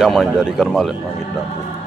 yang menjadikan langit dan bumi.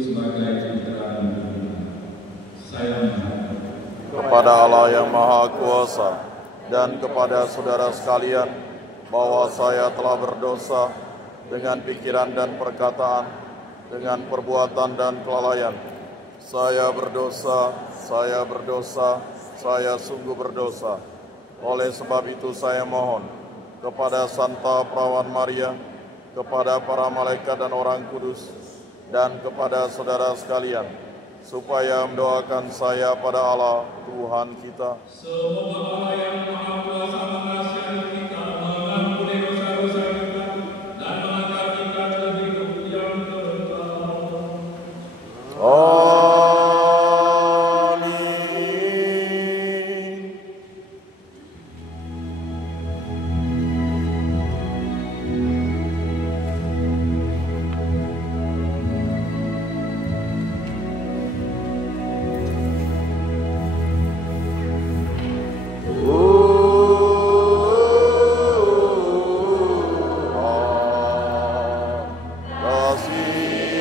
Sebagai Allah yang Maha Kuasa, dan kepada saudara sekalian bahwa saya telah berdosa dengan pikiran dan perkataan, dengan perbuatan dan kelalaian. Saya berdosa, saya sungguh berdosa. Oleh sebab itu saya mohon kepada Santa Perawan Maria, kepada para malaikat dan orang kudus, dan kepada saudara sekalian, supaya mendoakan saya pada Allah Tuhan kita. Semoga Allah yang Maha Kuasa mengasihi kita, mengampuni dosa-dosa kita, dan mengangkat kita ke hidup yang kekal. Amin.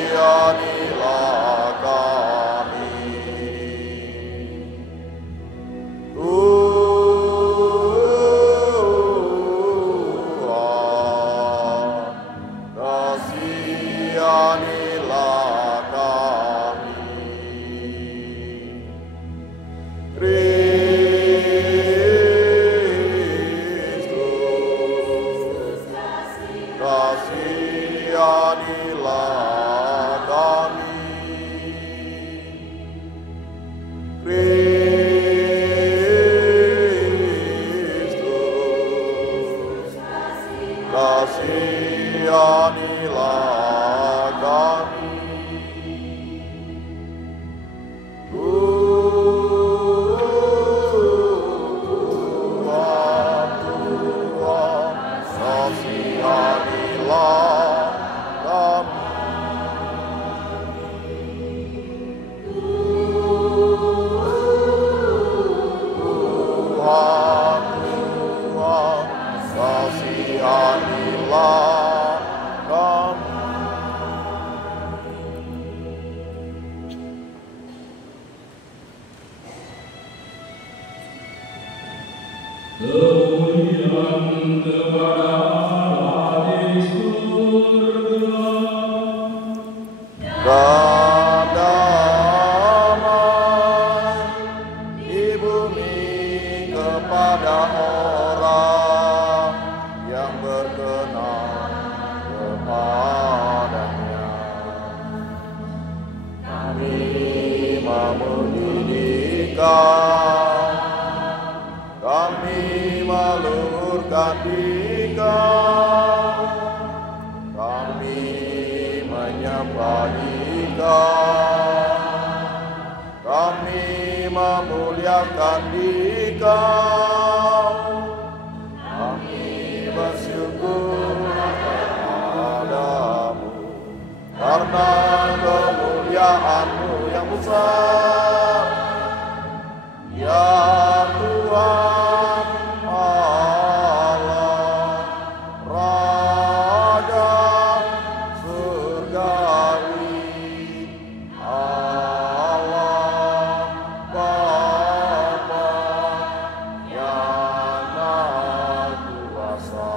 Kasihanilah kami. Kasihanilah kami. Kristus, kasihanilah kami. Kristus, kasihanilah kami. Tuhan, kasihanilah kami. Tuhan, kasihanilah kami. Kemuliaan kepada Allah di surga, Dan damai di bumi kepada orang yang berkenan kepadanya. Kami memuji Dikau, kami meluhurkan Dikau, kami menyembah Dikau, kami memuliakan Dikau, kami bersyukur kepadamu karena kemuliaan-Mu yang besar, ya Tuhan Allah, Raja surgawi, Allah Bapa yang Maha Kuasa.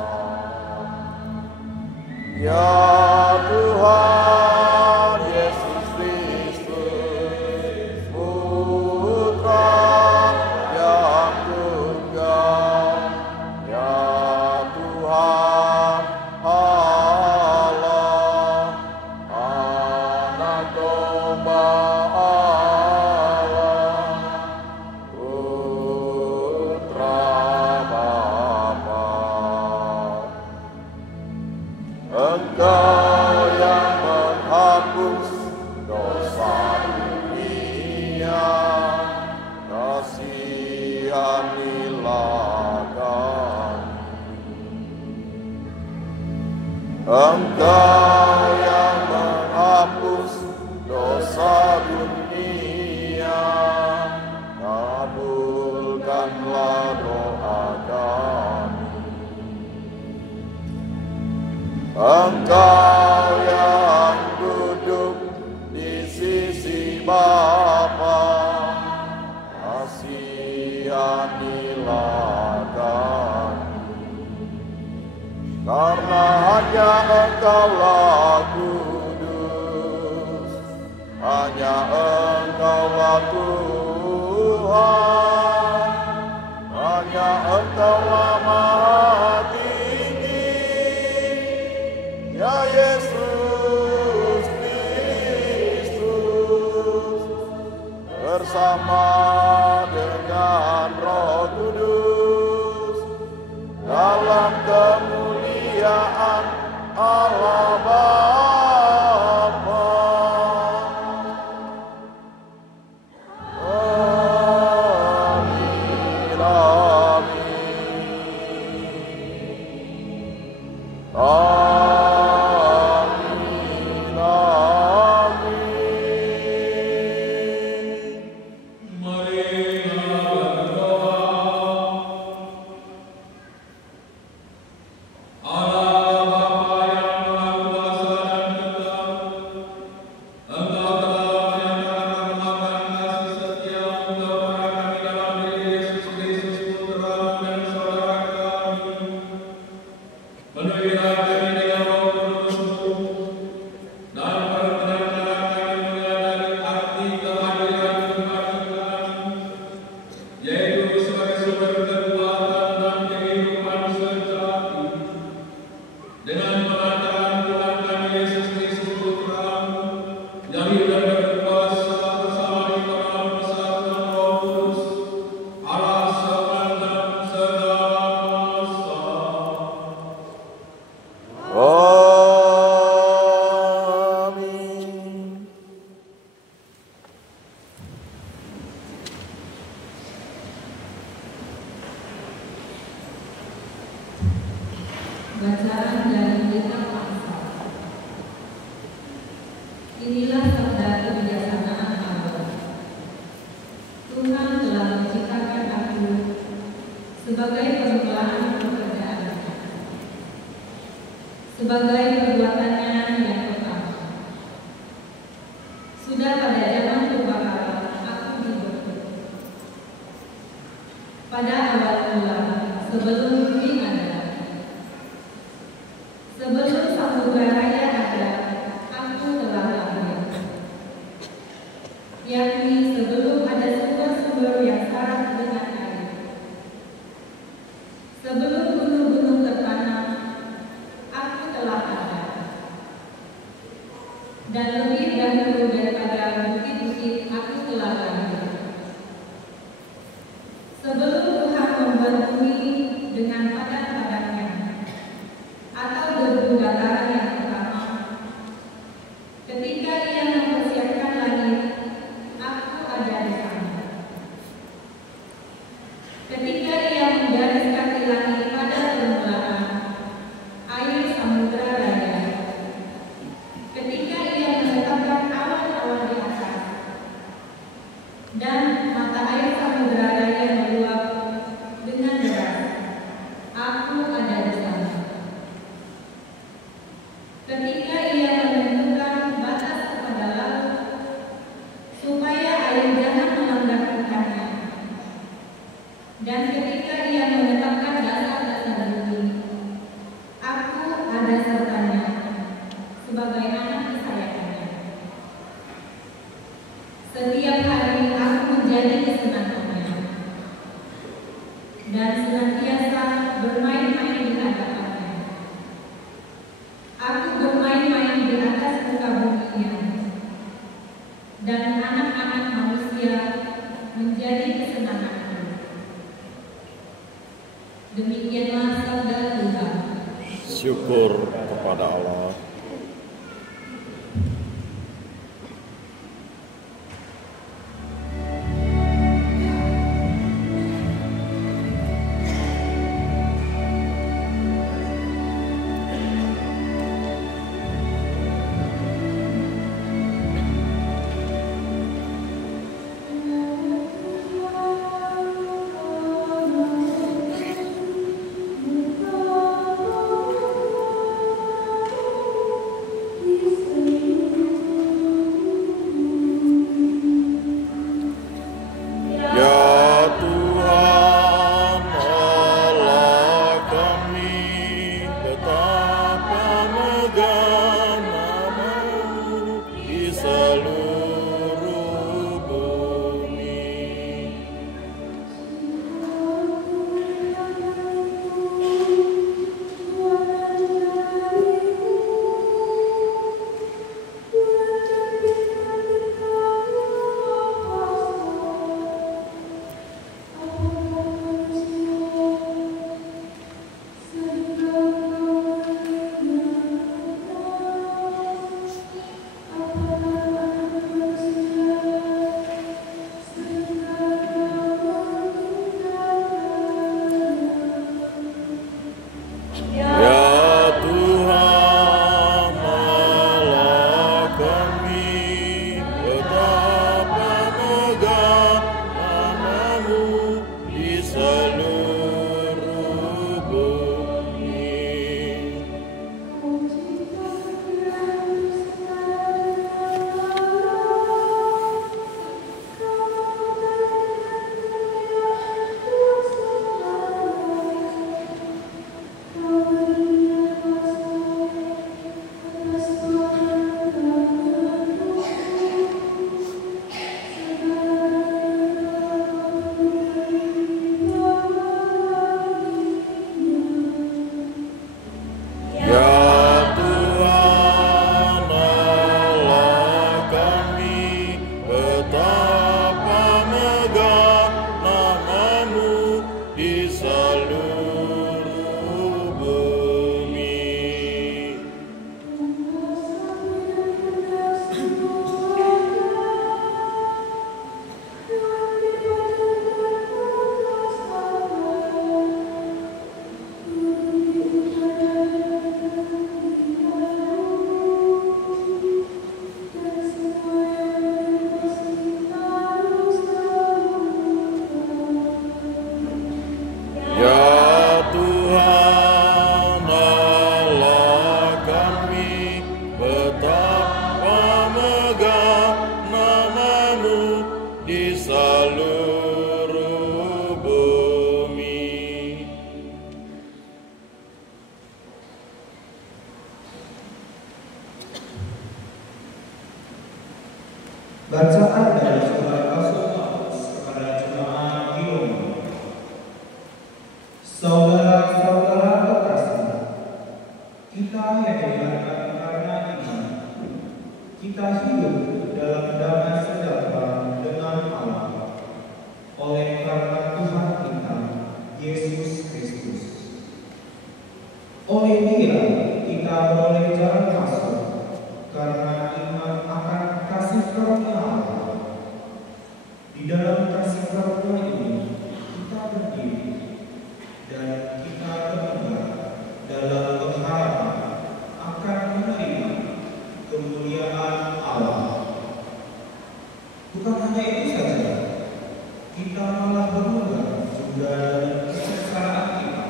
Ya Tuhan Yesus Kristus, Putra yang tunggal, ya Tuhan Allah, Anak Domba Allah, Putra Bapa. Engkau yang menghapus dosa dunia, kasihanilah kami. Engkau yang menghapus dosa dunia, kabulkanlah doa kami. Engkau yang duduk di sisi Bapa, kasihanilah karena hanya Engkaulah kudus, hanya Engkaulah Tuhan, hanya Engkaulah Maha Tinggi, ya Yesus Kristus, bersama dengan Roh Kudus, dalam kemuliaan Allah Bapa. Amin, amin. Amin, amin. Marilah berdoa. Allah Bapa yang Maha Kuasa dan Kekal, Engkau telah menyatakan kasih setia-Mu kepada kami dalam diri Yesus Kristus Putra-Mu dan Saudara kami. Penuhilah kami dengan Roh Kudus-Mu, dan perkenankanlah kami menyadari arti kehadiran-Mu bagi kami, yaitu sebagai sumber kekuatan dan kehidupan sejati. Dengan pengantaran Tuhan kami Yesus Kristus Putra-Mu, yang hidup dan berkuasa bersama di dalam persatuan Roh Kudus, Allah sepanjang segala masa. Amin. Bacaan dari kitab Amsal. Inilah sabda kebijaksanaan Allah. Tuhan telah menciptakan aku sebagai permulaan pekerjaannya, sebagai perbuatannya yang pertama. Sudah pada zaman purbakala aku dibentuk. Pada awal mula, sebelum bumi ada, sebelum samudra raya ada, aku telah lahir. Yakni sebelum ada sumber-sumber yang syarat dengan air. Sebelum gunung-gunung tertanam, aku telah ada. Dan lebih dahulu daripada bukit-bukit, aku telah lahir. Sebelum Tuhan membuat bumi dengan padan-padannya, atau debu dataran yang pertama, ketika Ia mempersiapkan langit, aku ada di sana. Ketika Ia menggariskan di langit pada permulaan air samudra raya, ketika Ia menetapkan awan-awan di atas, dan mata air samudra raya meluap dengan deras, aku ada di sana. Ketika Ia menentukan batas kepada laut, supaya air jangan melanggar-langgarnya, dan ketika Ia menetapkan dasar-dasar bumi, aku ada sertanya sebagai anak kesayangannya. Setiap hari aku menjadi kesenangannya, dan senantiasa bermain-main di hadapannya. Aku bermain-main di atas muka buminya, dan anak-anak manusia menjadi kesenanganku. Demikianlah sabda Tuhan. Syukur kepada Allah. Ya Tuhan Allah kami, betapa megah nama-Mu di seluruh bumi. Ya Tuhan Allah kami, betapa megah nama-Mu di seluruh bumi. Ya Tuhan Allah kami, betapa megah nama-Mu di seluruh bumi. Bacaan dari surat Rasul Paulus kepada jemaat di Roma. Saudara-saudara kekasih, kita yang dimuliakan karena iman, kita hidup dalam damai sejahtera dengan Allah oleh karena Tuhan kita, Yesus Kristus. Oleh Dia kita beroleh jalan masuk karena iman akan kasih karunia Allah. Di dalam kasih karunia ini kita berdiri dan kita terlibat dalam pengharapan akan menerima kemuliaan Allah. Bukan hanya itu saja, kita malah berubah juga dengan kesengsaraan kita,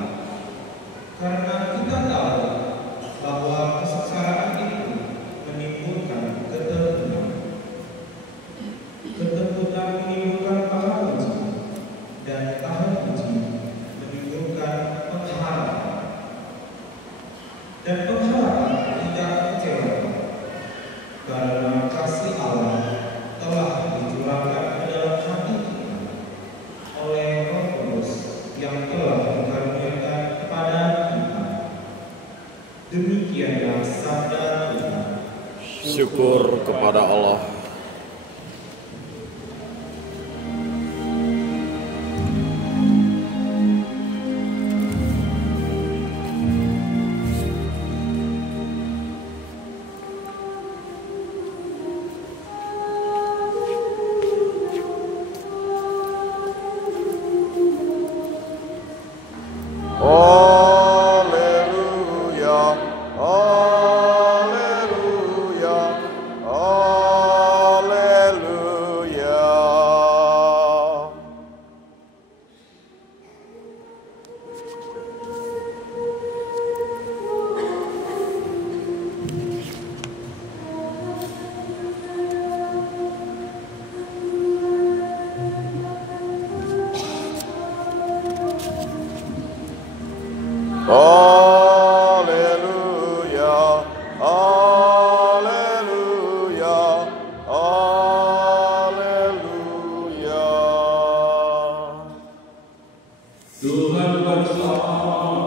karena kita tahu bahwa kesengsaraan itu menimbulkan keteguhan. Keteguhan menimbulkan pahala puji, dan pahala puji menimbulkan pengharapan. Dan pengharapan tidak mengecewakan, karena kasih Allah telah dicurahkan ke dalam hati kita oleh Roh Kudus yang telah dikaruniakan kepada kita. Demikianlah sabda Tuhan. Syukur kepada Allah. Haleluya, haleluya, haleluya. Haleluya, haleluya, haleluya. Tuhan bersamamu.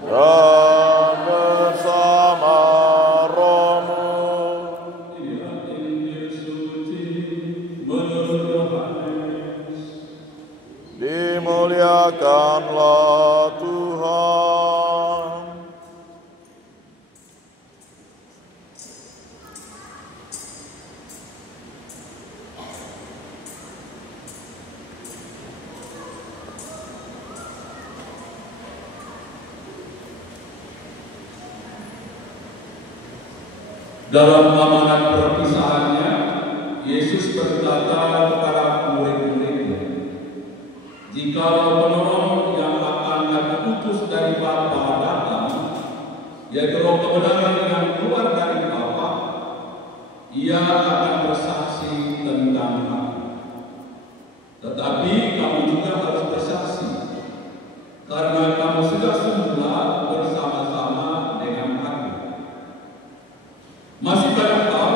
Dan bersama rohmu. Injil suci menurut Yohanes. Dimuliakanlah Dalam amanat perpisahannya, Yesus berkata kepada murid-muridnya, "Jika penolong yang akan Aku utus dari Bapa datang, yaitu Roh kebenaran yang keluar dari Bapa, Ia akan bersaksi tentang Aku. Tetapi kamu juga harus bersaksi, karena kamu sudah semula bersama-sama dengan Aku. Masih banyak hal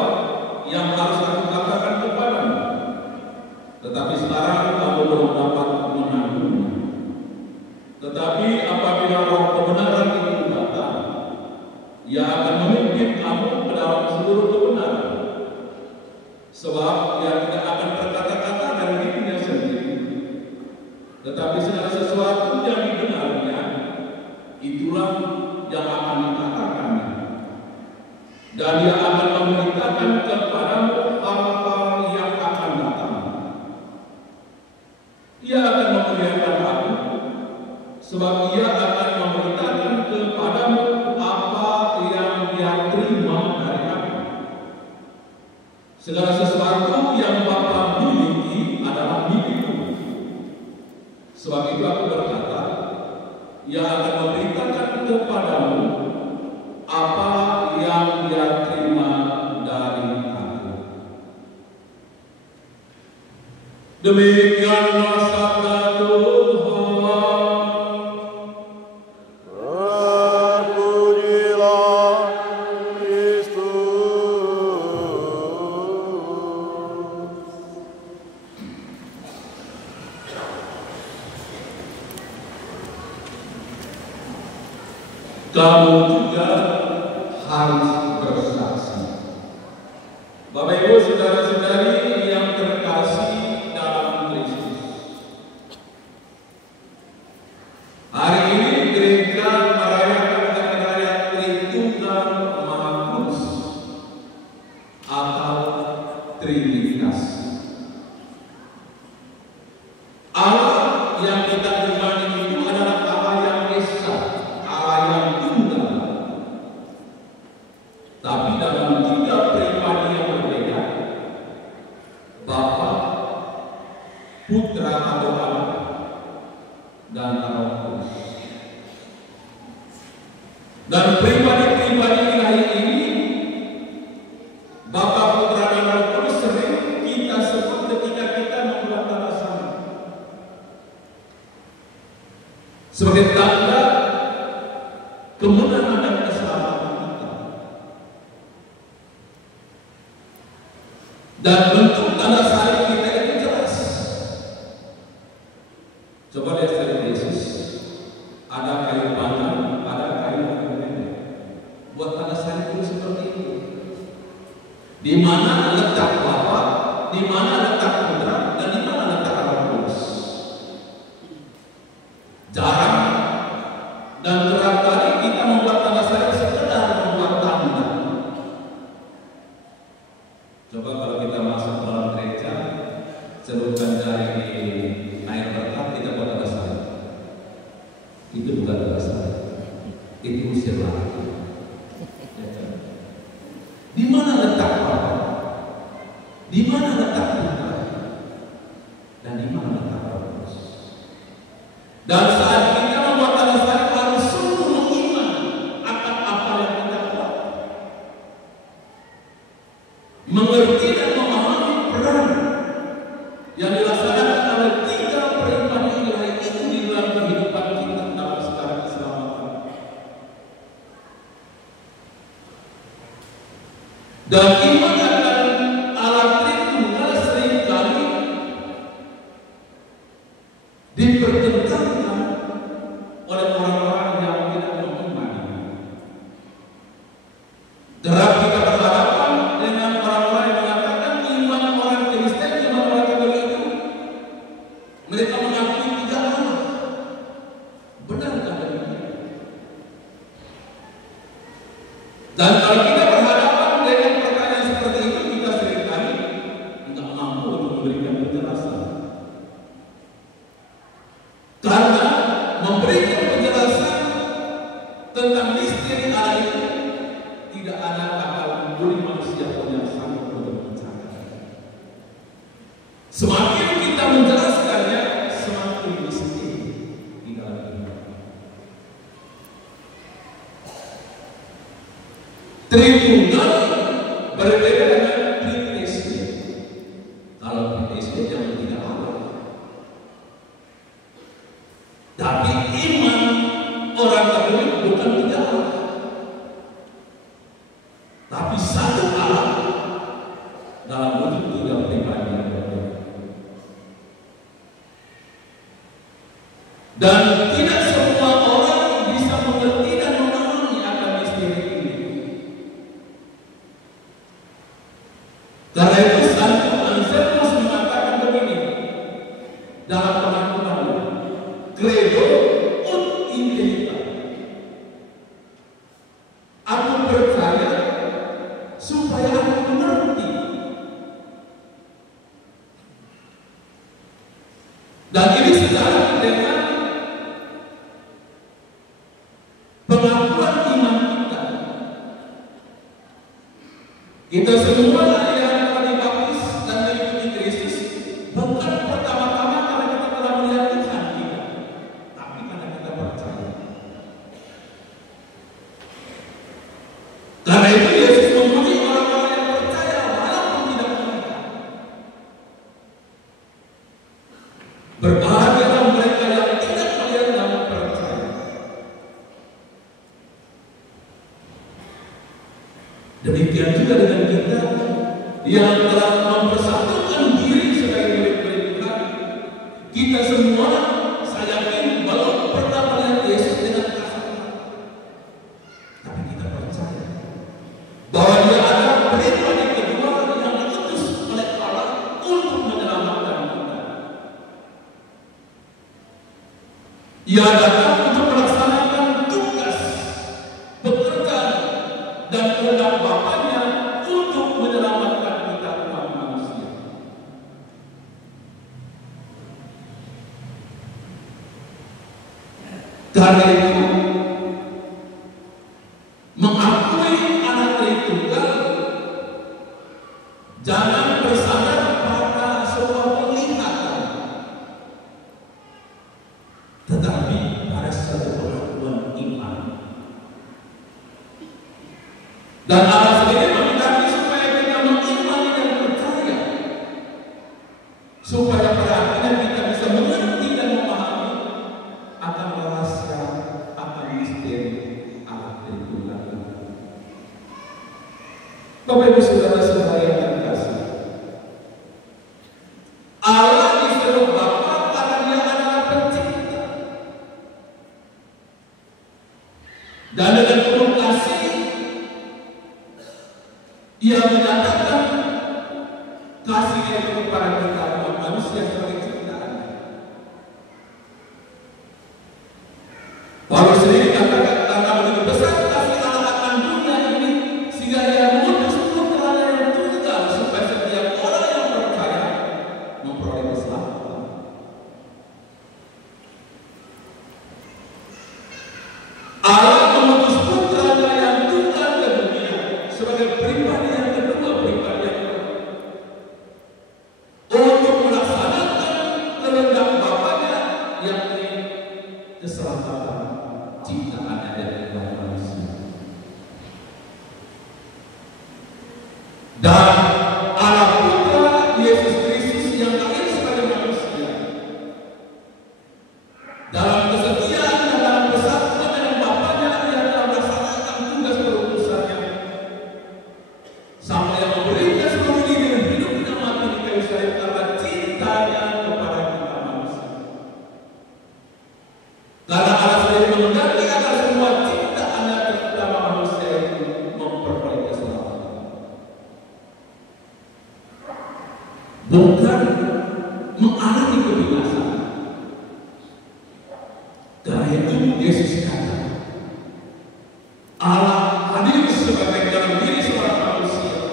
yang harus Aku katakan kepadamu, tetapi sekarang kamu belum dapat menanggungnya. Tetapi apabila Roh kebenaran itu datang, Ia akan memimpin kamu ke dalam seluruh kebenaran. Sebab Ia tidak akan berkata-kata dari dirinya sendiri, tetapi segala sesuatu yang didengarnya, itulah yang akan dikatakannya. Dan Ia akan memberitakan kepadamu hal-hal yang akan datang. Ia akan memuliakan Aku, sebab Ia akan memberitakan kepadamu apa yang Dia terima dari Aku. Segala sesuatu yang Bapa miliki adalah milikku. Sebab itu Aku berkata, Ia akan memberitakan kepadamu apa yang Dia terima dari Aku. Demikianlah sabda Tuhan. Terpujilah Kristus. Kamu juga harus bersaksi. Bapak Ibu, saudara-saudari yang terkasih dalam Kristus, hari ini gereja merayakan hari raya Tritunggal Maha Kudus atau Trinitas. Allah yang kita imani itu adalah Allah yang esa, Allah yang tunggal. Tapi dalam tiga pribadi yang berbeda, Bapa, Putra atau Anak, dan Roh Kudus. Dan pribadi-pribadi ilahi ini, Bapa, Putra, dan Roh Kudus sering kita sebut ketika kita membuat tanda sana sebagai tanda kemenangan dan keselamatan kita. Dan bentuk tanda salib kita itu jelas. Coba lihat salib Yesus. Ada kayu panjang, ada kayu pendek. Buat tanda salib itu seperti itu. Di mana letak Bapa, di mana letak Putra, dan di mana letak Roh Kudus. Jarang dan kerap kali kita membuat tanda salib sekedar membuat tanda. Coba kalau kita masuk dalam gereja, celupkan jari di air berkat, kita buat tanda salib. Itu bukan tanda salib, itu usir lagi. Di mana letak Bapa? Di mana letak Putra? Dan di mana letak Roh Kudus? Dan saat kita membuat tanda salib harus sungguh mengiman akan apa yang kita buat, mengerti dan memahami peran yang dilaksanakan oleh tiga pribadi ilahi itu di dalam kehidupan kita dalam sekarang keselamatan. Dan iman akan Allah Tritunggal seringkali dipertentangkan oleh orang-orang yang tidak mengimani. Kerap kita berhadapan dengan orang-orang yang mengatakan iman orang Kristen, iman orang Katolik itu mereka mengakui tiga Allah. Benarkah demikian? Dan kalau kita berhadapan dengan pertanyaan seperti itu, kita seringkali tidak mampu untuk memberikan penjelasan. Karena memberikan penjelasan tentang misteri Allah itu tidak ada akal budi Semakin kita menjelaskannya, semakin miskin di dalam iman. Tritunggal berbeda dengan Tritrisme. Kalau Tritrisme jangan tidak ada. Tapi iman orang Katolik bukan tidak ada. Tapi satu Allah dalam wujud tiga pribadi yang berbeda. Dan tidak semua orang bisa mengerti dan memahami akan misteri ini. Karena itu Santo Anselmus mengatakan begini dalam pengakuannya, credo ut intelita. Aku percaya supaya aku mengerti. Dan ini sejalan dengan pengakuan iman kita. Kita semua yang telah dibaptis dan mengikuti Kristus bukan pertama-tama karena kita telah melihat Tuhan kita, tapi karena kita percaya. Karena itu Yesus memuji orang-orang yang percaya walaupun tidak melihat. Berbahagialah mereka yang tidak melihat namun percaya. Demikian juga dengan kita yang telah mempersatukan diri sebagai murid-murid Tuhan. Kita semua, saya yakin, belum pernah melihat Yesus dengan kasat mata, tapi kita percaya bahwa Dia ada pribadi kedua yang diutus oleh Allah untuk menyelamatkan kita. Ia datang untuk melaksanakan tugas, pekerjaan, dan kehendak Bapaknya untuk menyelamatkan kita umat manusia. Karena itu, mengakui anak Tritunggal jangan bersandar pada sebuah penglihatan, tetapi pada satu pengakuan iman. Dan Allah sendiri menghendaki supaya kita mengimani dan percaya, supaya pada akhirnya kita bisa mengerti dan memahami akan rahasia, akan misteri Allah Tritunggal. Bapak Ibu Saudara-saudara yang terkasih, Allah disebut Bapa karena Dia adalah pencipta. Dan dengan penuh kasih Ia menyatakan kasih-Nya itu kepada kita umat manusia sebagai ciptaan. Paulus sendiri katakan, karena begitu besar kasih Allah akan dunia ini, sehingga Ia mengutus Putra-Nya yang tunggal supaya setiap orang yang percaya memperoleh keselamatan. Allah mengutus Putra-Nya yang tunggal ke dunia sebagai pribadi yang kedua, pribadi yang kedua, untuk melaksanakan kehendak Bapaknya, yakni keselamatan ciptaannya dari umat manusia. Dan Allah Putra Yesus Kristus yang lahir sebagai manusia, dalam kesetiaan dan dalam persatuan dengan Bapaknya, Ia telah melaksanakan tugas perutusannya sampai yang memberikan seluruh diri dan hidupnya mati di kayu salib karena cintanya kepada kita manusia. Karena Allah sendiri menghendaki agar semua ciptaannya terutama manusia itu memperoleh keselamatan, bukan mengalami kebinasaan. Karena itu Yesus kata, Allah hadir sebagai dalam diri seorang manusia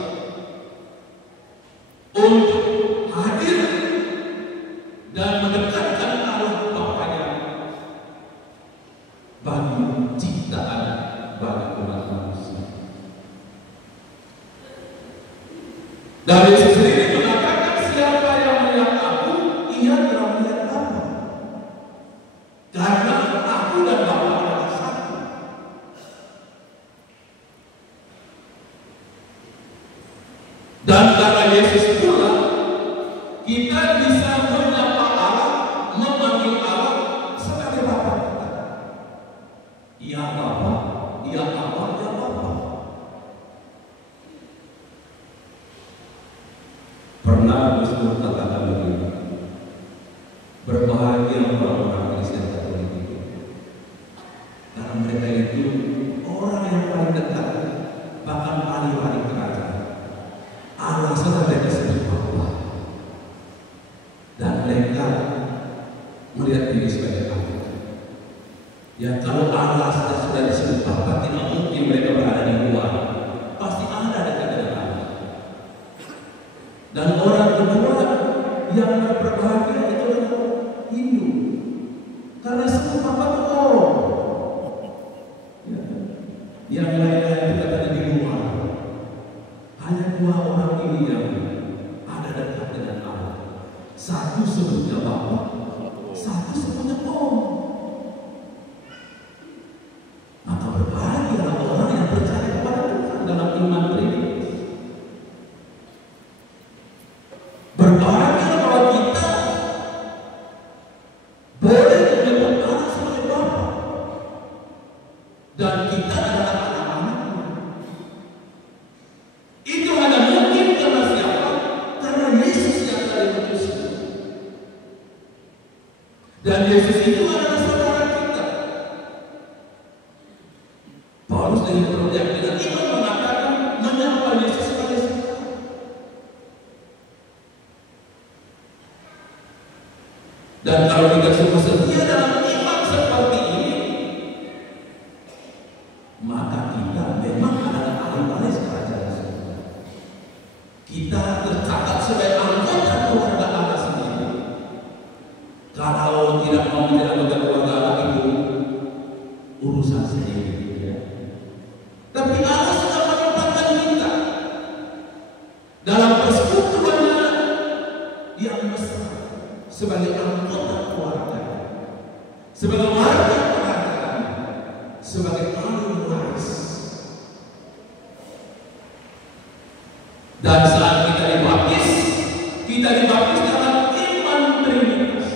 untuk hadir dan mendekatkan Allah Bapaknya bagi ciptaan, bagi umat manusia. Dan Yesus sendiri mengatakan, siapa yang melihat Ya Bapa, ya Bapa, ya Bapa. Pernah Gus Dur katakan begini, berbahagia orang-orang Kristen Katolik itu, karena mereka itu orang yang paling dekat, bahkan paling kerajaan. Allah sudah mereka seperti Bapa, dan mereka melihat diri sebagai anak. Ya kalau Allah sudah disebut Bapa, tidak mungkin mereka berada di luar, pasti ada dekat dengan Allah. Dan orang kedua yang berbahagia itu adalah Hindu, karena semua Bapa itu orang. Ya. Yang lain-lain itu ada di luar. Hanya dua orang ini yang ada dekat dengan Allah. Satu sebutnya Bapa, satu sebutnya Om. Maka berbahagialah orang yang percaya kepada Tuhan dalam iman Trinitas. Berbahagia kalau kita boleh menyebut Allah sebagai Bapa, dan kita adalah anak-anaknya. Itu hanya mungkin karena siapa? Karena Yesus yang telah diutusnya. Dan Yesus itu adalah saudara kita. Paulus dengan keyakinan iman mengatakan menyapa Yesus sebagai saudara. Dan kalau kita sungguh setia dalam iman seperti ini, maka kita memang adalah ahli-waris kerajaan surga. Kita tercatat sebagai anggota keluarga Allah sendiri. Kalau tidak mau menjadi anggota keluarga Allah itu urusan sendiri, ya. Tapi Allah sudah menempatkan kita dalam persekutuannya yang besar sebagai anggota keluarga, sebagai warga kerajaan, sebagai ahli waris. Dan saat kita dibaptis dalam iman Trinitas.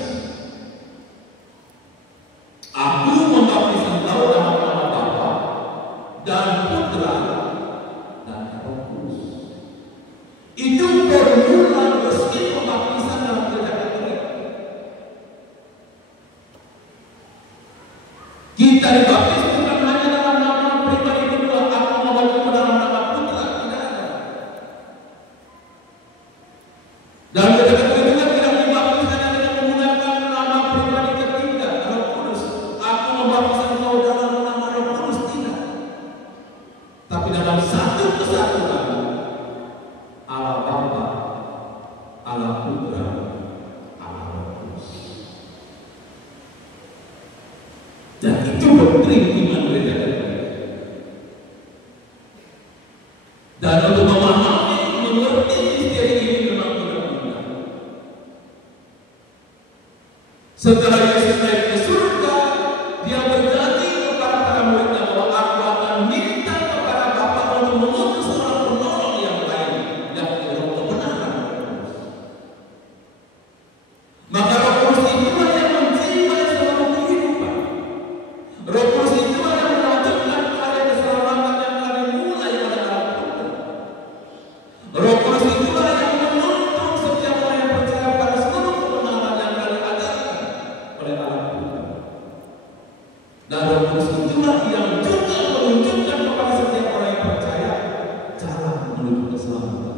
Aku membaptis engkau dalam nama Bapa dan Putra dan Roh Kudus. Itu formula resmi pembaptisan dalam Gereja Katolik. Kita dibaptis bukan hanya dalam nama pribadi kedua, aku membaptismu dalam nama Putra, tidak ada. Dan Gereja Katolik juga tidak dibaptis hanya dengan menggunakan nama pribadi ketiga, Roh Kudus. Aku membaptis engkau dalam nama Roh Kudus, tidak. Tapi dalam satu kesatuan, Allah Bapa, Allah Putra, Allah Roh Kudus. Dan itu doktrin iman Gereja Katolik. Dan untuk memahami, mengerti misteri ini memang tidak mudah. Setelah Yesus naik ke surga, dia berjanji kepada para muridnya bahwa aku akan minta kepada Bapa untuk mengutus seorang penolong yang lain, yang Roh kebenaran. Maka Roh Kudus itulah yang menjiwai seluruh kehidupan. Roh Kudus itulah yang melanjutkan karya keselamatan yang kami mulai pada Allah Putra. Roh Kudus itulah yang menuntun setiap orang yang percaya pada seluruh kebenaran yang kami ajarkan oleh Allah Putra. Dan Roh Kudus itulah yang juga menunjukkan kepada setiap orang yang percaya jalan menuju keselamatan.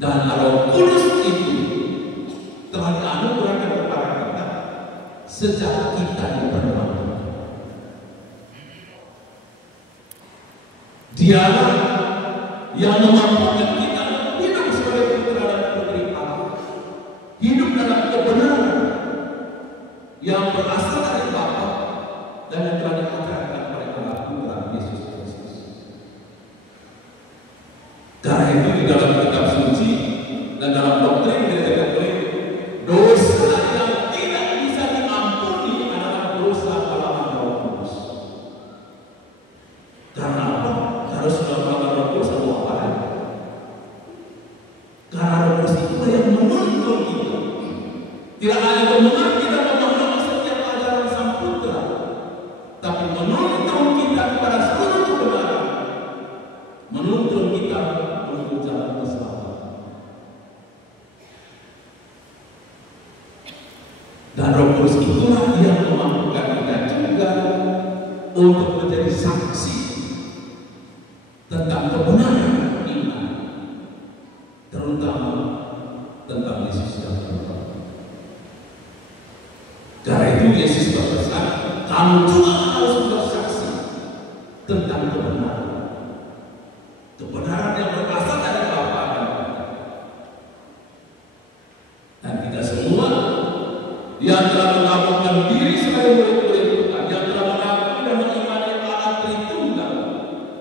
Dan Roh Kudus itu telah dianugerahkan kepada kita sejak kita diperlukan. Dialah yang memampukan kita hidup sebagai putra dan putri Allah, hidup dalam kebenaran yang berasal dari Bapa dan yang telah diajarkan oleh Allah Putra Yesus Kristus. Karena itu di dalam kitab suci dan dalam doktrin Gereja Katolik, dosa yang tidak bisa diampuni adalah dosa melawan Roh Kudus. Karena apa? Karena sudah melawan Roh Kudus semua apa? Karena Roh Kudus itu yang menuntun kita. Tidak hanya mengerti dan memahami setiap ajaran sampai untuk menjadi saksi tentang kebenaran iman, terutama tentang Yesus dan Tuhan. Karena itu Yesus berpesan, kamu juga harus bersaksi tentang kebenaran. Kebenaran yang berasal dari Bapa dan Putra. Dan kita semua yang telah mengakukan diri sebagai murid-murid Tuhan, yang telah mengakui dan mengimani Allah Tritunggal,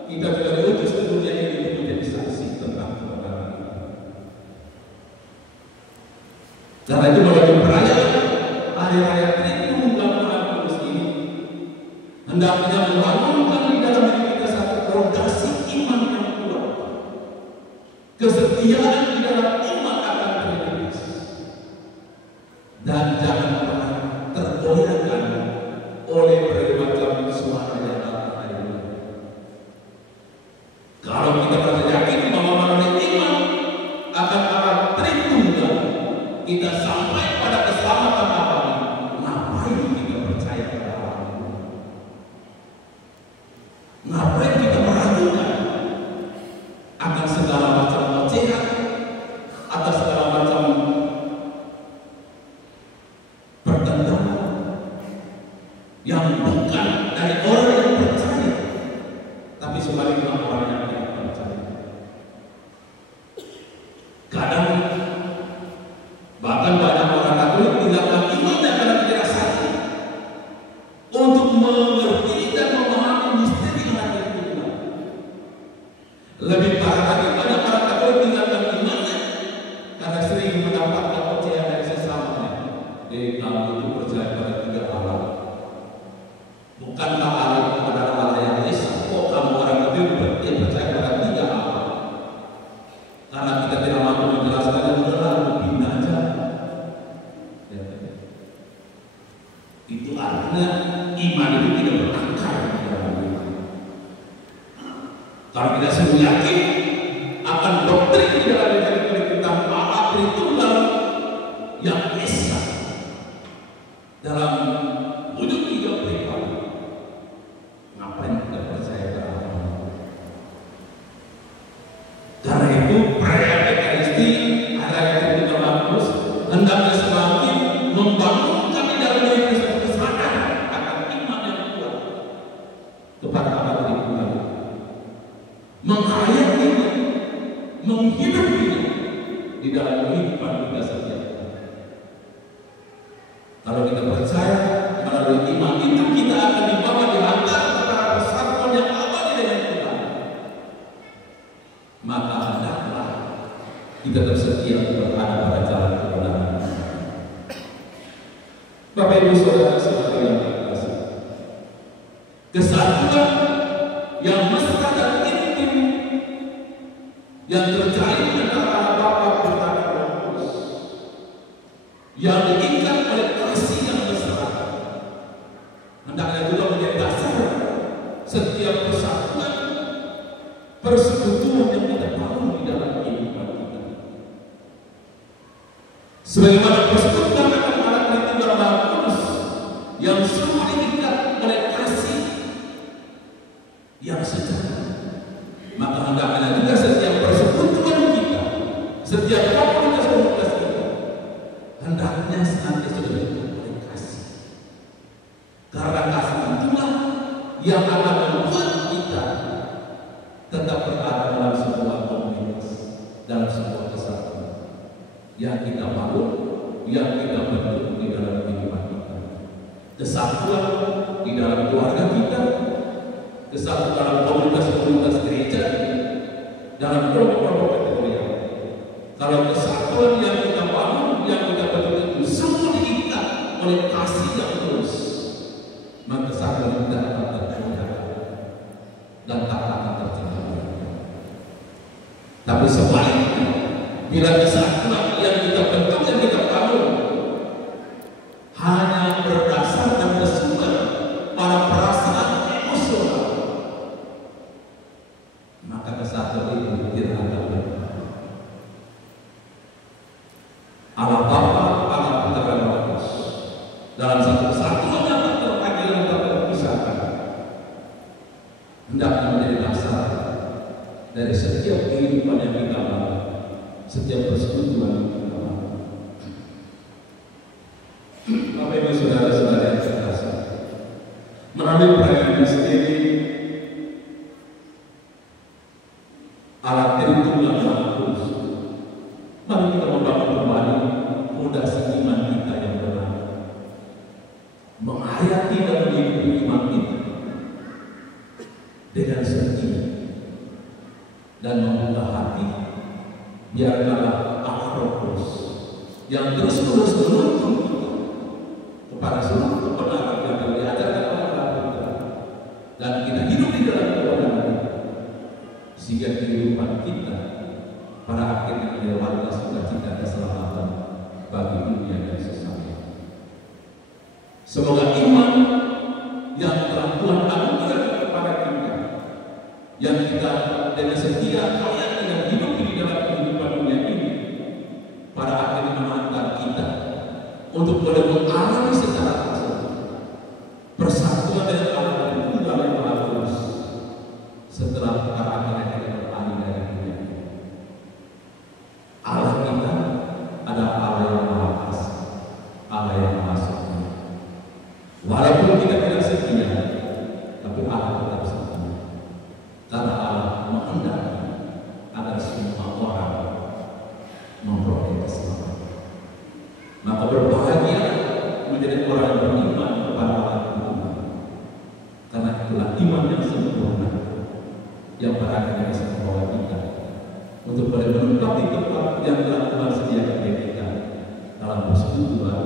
kita juga diutus ke dunia ini untuk menjadi saksi tentang kebenaran itu. Karena itu melalui perayaan hari raya Tritunggal Tuhan Kudus ini, hendaknya membangunkan di dalam diri kita satu fondasi iman yang kuat, kesetiaan di dalam iman akan Trinitas, dan jangan pernah tergoyahkan oleh berbagai macam suara yang datang dari luar. Kalau kita merasa yakin bahwa melalui iman akan Allah Tritunggal kita sampai pada keselamatan abadi, ngapain kita percaya pada Allah? Ngapain kita meragukan akan segala macam ocehan, atas segala macam pertentangan yang bukan dari orang yang percaya, tapi sebaliknya orang yang tidak percaya. Kadang bahkan banyak orang Katolik tinggalkan imannya karena tidak sakit untuk mengerti dan memahami misteri hari Tuhan. Lebih parah lagi, banyak orang Katolik tinggalkan imannya karena sering mendapatkan ocehan dari sesamanya. Kamu itu percaya pada tiga Allah. Bukankah Allah itu adalah Allah yang esa? Kok kamu orang Katolik yang percaya pada tiga Allah? Karena kita tidak mampu menjelaskannya, udahlah pindah aja. Ya. Itu artinya iman itu tidak berakar di dalam diri. Kalau kita sungguh yakin akan doktrin di dalam diri tentang Allah Tritunggal yang esa dalam wujud tiga pribadi, ngapain kita percaya pada Allah? Karena itu perayaan Ekaristi hari Tritunggal Kudus hendaknya semakin membangunkan di dalam diri kita kesadaran akan iman yang kuat kepada Allah Tritunggal, menghayatinya, menghidupinya di dalam kehidupan kita setiap hari. Kalau kita percaya melalui iman itu, kita akan dibawa dihantar kepada persatuan yang abadi dengan Tuhan. Maka hendaklah kita bersedia berada pada jalan kebenaran. Bapak Ibu Saudara-saudara yang terkasih, kesatuan yang mesra dan intim yang terjalin antara Bapa, Putra, dan Roh Kudus, yang diikat oleh kasih yang besar, hendaknya juga menjadi dasar setiap persatuan, persekutuan yang kita bangun di dalam kehidupan kita. Sebagaimana persekutuan akan alat Tritunggal Maha Kudus yang semua diikat oleh kasih yang sejati, maka hendaknya juga setiap persekutuan kita, setiap komunitas kita, hendaknya senantiasa diikat oleh kasih. Karena kasih itulah yang akan membuat kita tetap berada dalam sebuah komunitas, dalam sebuah kesatuan yang kita bangun, yang kita bentuk di dalam kehidupan kita. Kesatuan di dalam keluarga kita, kesatuan dalam komunitas-komunitas gereja, dalam kelompok-kelompok kategori. Kalau kesatuan yang kita bangun, yang kita bentuk itu semua diikat oleh kasih yang tulus, maka kesatuan kita akan terjaga dan tak akan tercemar. Tapi sebaliknya, bila kesatuan yang kita bentuk, yang kita bangun hanya berdasarkan bersumber pada perasaan emosional, maka kesatuan itu tidak akan berubah. Allah Bapa, Allah Putra, dan Roh Kudus dalam satu kesatuan yang tak terpisahkan, hendaknya menjadi dasar dari setiap kehidupan yang kita lalui, setiap persekutuan yang kita lalui. Bapak Ibu saudara-saudara yang terkasih, melalui perayaan ini sendiri, alat Tritunggal yang Maha Kudus, mari kita membangun kembali fondasi iman kita yang benar, menghayati dan menghidupi iman kita dengan setia dan membuka hati. Biarkanlah Allah Roh Kudus yang terus-menerus menuntun kepada seluruh kebenaran yang telah diajarkan oleh kita, dan kita hidup di dalam kebenaran itu, sehingga kehidupan kita pada akhirnya melewati sukacita keselamatan bagi dunia dan sesama. Semoga iman yang telah Tuhan anugerahkan kepada kita, yang kita dengan setia hayati dan hidup di dalam kehidupan dunia ini, pada akhirnya mengantar kita untuk boleh mengalami secara langsung persatuan dengan Allah dan Tunggal yang Maha Kudus setelah pada akhirnya kita beralih dari dunia ini. Allah kita adalah Allah yang Maha Kasih, Allah yang Maha Setia. Walaupun kita tidak setia, tapi Allah tetap setia, karena Allah menghendaki agar semua orang memperoleh keselamatan. Maka berbahagia menjadi orang yang beriman kepada Allah Tuhan, karena itulah iman yang sempurna yang pada akhirnya bisa membawa kita untuk boleh menempati tempat yang telah Tuhan sediakan bagi kita dalam persekutuan